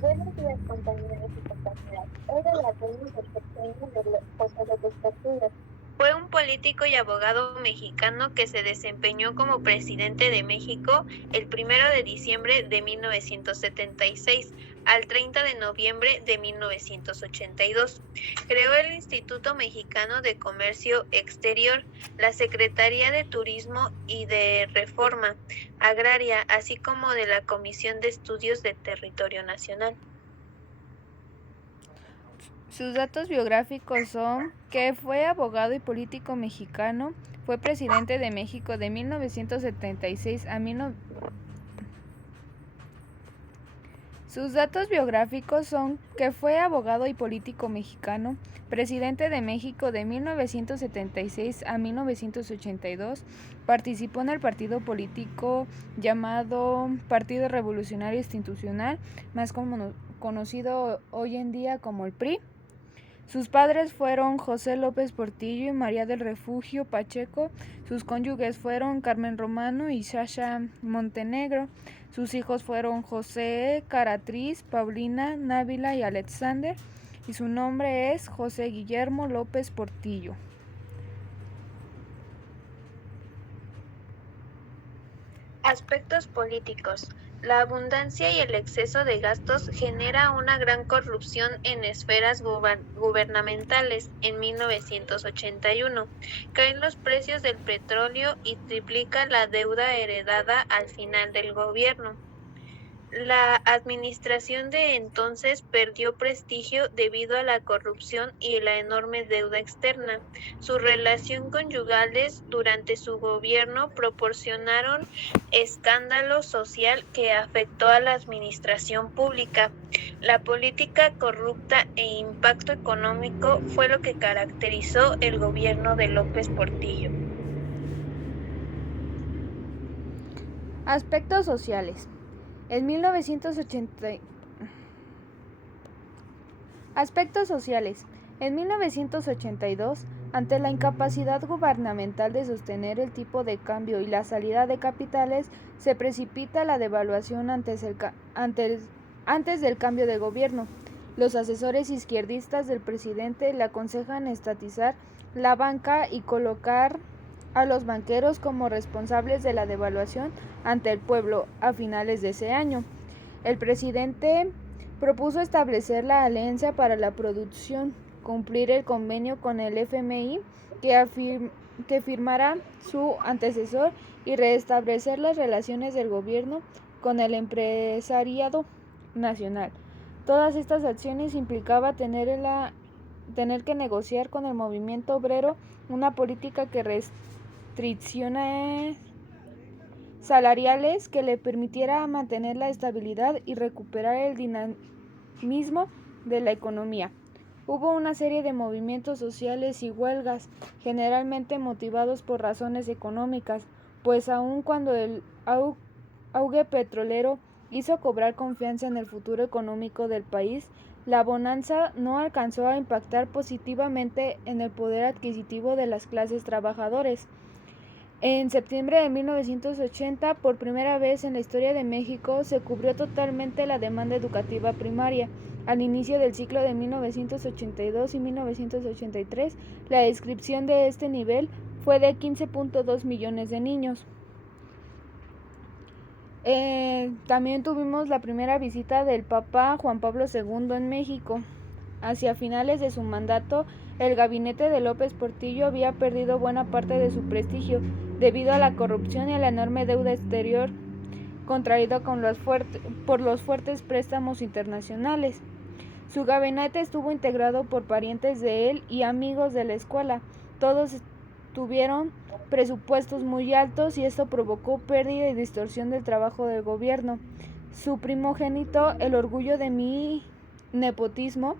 Buenos días, compañeros y compañeras. Hoy hablaremos del sexenio de José López Portillo. Fue un político y abogado mexicano que se desempeñó como presidente de México el 1 de diciembre de 1976 al 30 de noviembre de 1982. Creó el Instituto Mexicano de Comercio Exterior, la Secretaría de Turismo y de Reforma Agraria, así como de la Comisión de Estudios del Territorio Nacional. Sus datos biográficos son que fue abogado y político mexicano, fue presidente de México de 1976 a 19... Sus datos biográficos son que fue abogado y político mexicano, presidente de México de 1976 a 1982, participó en el partido político llamado Partido Revolucionario Institucional, más conocido hoy en día como el PRI. Sus padres fueron José López Portillo y María del Refugio Pacheco. Sus cónyuges fueron Carmen Romano y Sasha Montenegro. Sus hijos fueron José Caratriz, Paulina, Návila y Alexander. Y su nombre es José Guillermo López Portillo. Aspectos políticos. La abundancia y el exceso de gastos genera una gran corrupción en esferas gubernamentales. En 1981, caen los precios del petróleo y triplica la deuda heredada al final del gobierno. La administración de entonces perdió prestigio debido a la corrupción y la enorme deuda externa. Su relación conyugales durante su gobierno proporcionaron escándalo social que afectó a la administración pública. La política corrupta e impacto económico fue lo que caracterizó el gobierno de López Portillo. Aspectos sociales. En 1980... Aspectos sociales. En 1982, ante la incapacidad gubernamental de sostener el tipo de cambio y la salida de capitales, se precipita la devaluación antes del cambio de gobierno. Los asesores izquierdistas del presidente le aconsejan estatizar la banca y colocar a los banqueros como responsables de la devaluación ante el pueblo a finales de ese año. El presidente propuso establecer la Alianza para la Producción, cumplir el convenio con el FMI que firmará su antecesor y restablecer las relaciones del gobierno con el empresariado nacional. Todas estas acciones implicaban tener que negociar con el movimiento obrero una política que restriccione salariales que le permitiera mantener la estabilidad y recuperar el dinamismo de la economía. Hubo una serie de movimientos sociales y huelgas, generalmente motivados por razones económicas, pues aun cuando el auge petrolero hizo cobrar confianza en el futuro económico del país, la bonanza no alcanzó a impactar positivamente en el poder adquisitivo de las clases trabajadoras. En septiembre de 1980, por primera vez en la historia de México, se cubrió totalmente la demanda educativa primaria. Al inicio del ciclo de 1982 y 1983, la descripción de este nivel fue de 15.2 millones de niños. También tuvimos la primera visita del Papa Juan Pablo II en México. Hacia finales de su mandato, el gabinete de López Portillo había perdido buena parte de su prestigio debido a la corrupción y a la enorme deuda exterior contraída por los fuertes préstamos internacionales. Su gabinete estuvo integrado por parientes de él y amigos de la escuela. Todos tuvieron presupuestos muy altos y esto provocó pérdida y distorsión del trabajo del gobierno. Su primogénito, el orgullo de mi nepotismo,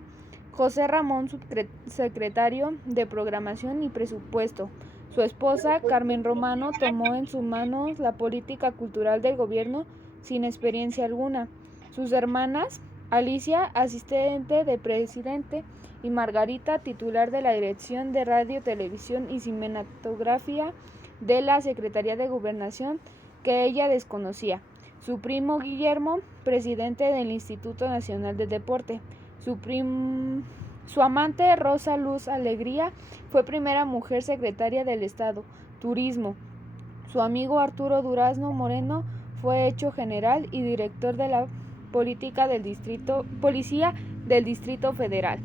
José Ramón, subsecretario de Programación y Presupuesto. Su esposa, Carmen Romano, tomó en sus manos la política cultural del gobierno sin experiencia alguna. Sus hermanas, Alicia, asistente de presidente, y Margarita, titular de la Dirección de Radio, Televisión y Cinematografía de la Secretaría de Gobernación, que ella desconocía. Su primo Guillermo, presidente del Instituto Nacional de Deporte. Su amante Rosa Luz Alegría fue primera mujer secretaria del Estado, Turismo. Su amigo Arturo Durazno Moreno fue hecho general y director de la Policía del Distrito Federal.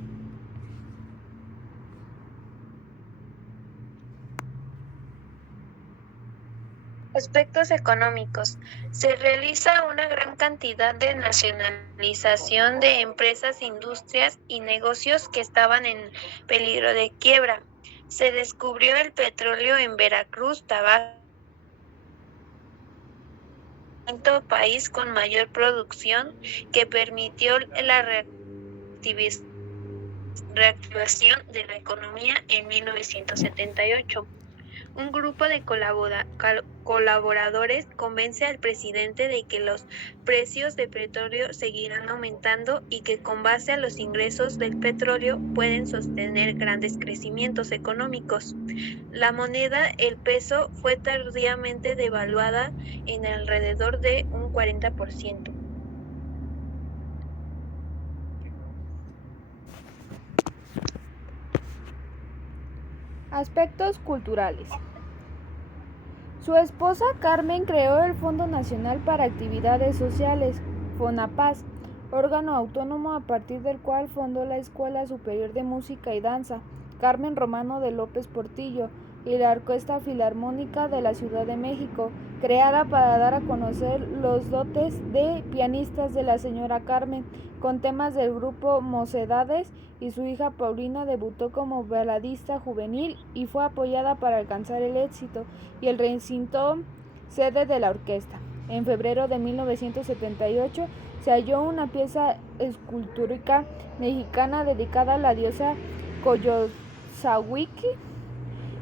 Aspectos económicos. Se realiza una gran cantidad de nacionalización de empresas, industrias y negocios que estaban en peligro de quiebra. Se descubrió el petróleo en Veracruz, Tabasco, país con mayor producción, que permitió la reactivación de la economía en 1978. Un grupo de colaboradores convence al presidente de que los precios de petróleo seguirán aumentando y que con base a los ingresos del petróleo pueden sostener grandes crecimientos económicos. La moneda, el peso, fue tardíamente devaluada en alrededor de un 40%. Aspectos culturales. Su esposa Carmen creó el Fondo Nacional para Actividades Sociales, FONAPAS, órgano autónomo a partir del cual fundó la Escuela Superior de Música y Danza, Carmen Romano de López Portillo, y la Orquesta Filarmónica de la Ciudad de México, creada para dar a conocer los dotes de pianistas de la señora Carmen, con temas del grupo Mocedades, y su hija Paulina debutó como baladista juvenil y fue apoyada para alcanzar el éxito y el recinto sede de la orquesta. En febrero de 1978 se halló una pieza escultórica mexicana dedicada a la diosa Coyolxauhqui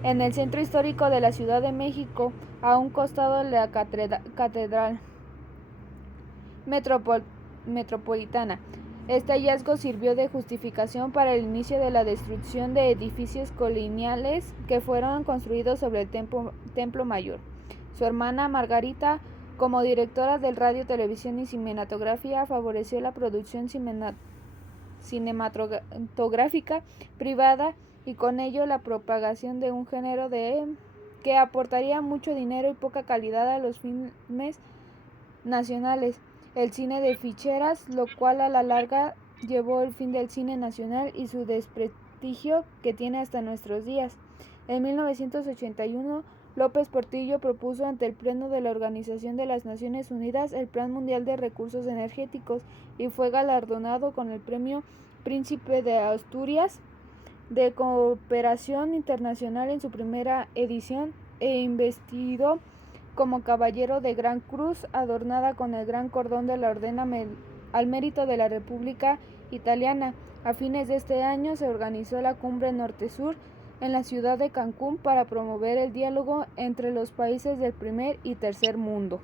en el centro histórico de la Ciudad de México, a un costado de la Catedral Metropolitana. Este hallazgo sirvió de justificación para el inicio de la destrucción de edificios coloniales que fueron construidos sobre el Templo Mayor. Su hermana Margarita, como directora del Radio, Televisión y Cinematografía, favoreció la producción cinematográfica privada y con ello la propagación de un género que aportaría mucho dinero y poca calidad a los filmes nacionales, el cine de ficheras, lo cual a la larga llevó el fin del cine nacional y su desprestigio que tiene hasta nuestros días. En 1981, López Portillo propuso ante el Pleno de la Organización de las Naciones Unidas el Plan Mundial de Recursos Energéticos y fue galardonado con el Premio Príncipe de Asturias de Cooperación Internacional en su primera edición e investido como Caballero de Gran Cruz, adornada con el Gran Cordón de la Orden al Mérito de la República Italiana. A fines de este año se organizó la Cumbre Norte-Sur en la ciudad de Cancún para promover el diálogo entre los países del primer y tercer mundo.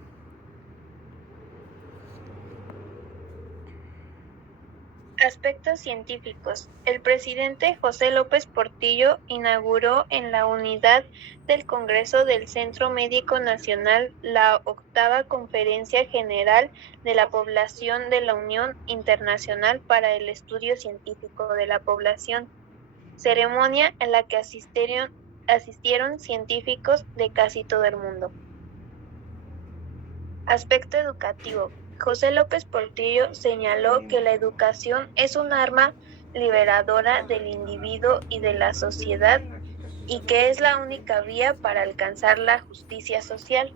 Aspectos científicos. El presidente José López Portillo inauguró en la unidad del Congreso del Centro Médico Nacional la 8ª Conferencia General de la Población de la Unión Internacional para el Estudio Científico de la Población, ceremonia en la que asistieron científicos de casi todo el mundo. Aspecto educativo. José López Portillo señaló que la educación es un arma liberadora del individuo y de la sociedad y que es la única vía para alcanzar la justicia social.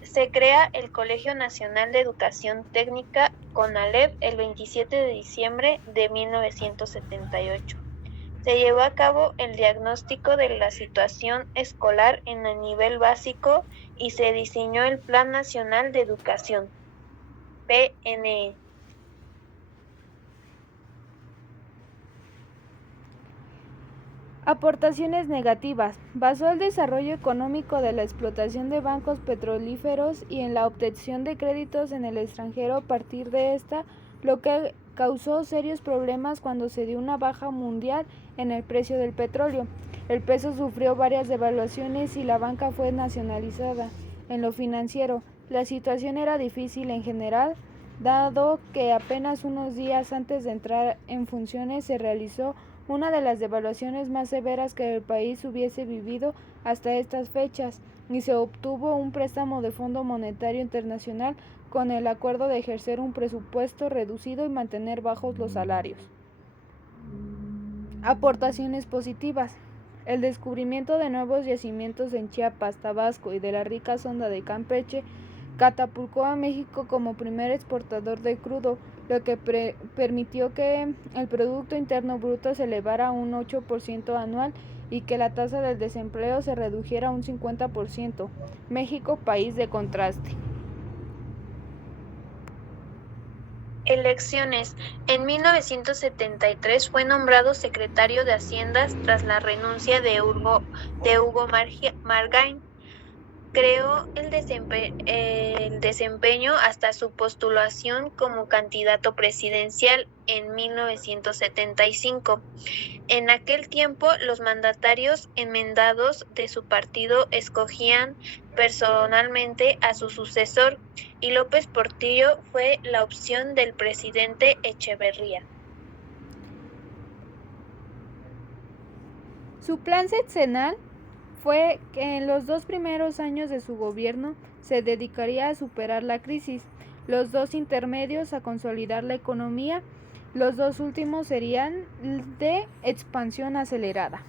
Se crea el Colegio Nacional de Educación Técnica, CONALEP, el 27 de diciembre de 1978. Se llevó a cabo el diagnóstico de la situación escolar en el nivel básico y se diseñó el Plan Nacional de Educación, PNE. Aportaciones negativas. Basó el desarrollo económico de la explotación de bancos petrolíferos y en la obtención de créditos en el extranjero a partir de esta, lo que causó serios problemas cuando se dio una baja mundial en el precio del petróleo. El peso sufrió varias devaluaciones y la banca fue nacionalizada. En lo financiero, La situación era difícil en general, dado que apenas unos días antes de entrar en funciones se realizó una de las devaluaciones más severas que el país hubiese vivido hasta estas fechas, y se obtuvo un préstamo de Fondo Monetario Internacional con el acuerdo de ejercer un presupuesto reducido y mantener bajos los salarios. Aportaciones positivas. El descubrimiento de nuevos yacimientos en Chiapas, Tabasco y de la rica sonda de Campeche catapultó a México como primer exportador de crudo, lo que permitió que el Producto Interno Bruto se elevara a un 8% anual y que la tasa del desempleo se redujera a un 50%. México, país de contraste. Elecciones. En 1973 fue nombrado secretario de Hacienda tras la renuncia de Hugo Margain. Creó el desempeño hasta su postulación como candidato presidencial en 1975. En aquel tiempo, los mandatarios enmendados de su partido escogían personalmente a su sucesor, y López Portillo fue la opción del presidente Echeverría. Su plan sexenal fue que en los 2 primeros años de su gobierno se dedicaría a superar la crisis, los 2 intermedios a consolidar la economía, los 2 últimos serían de expansión acelerada.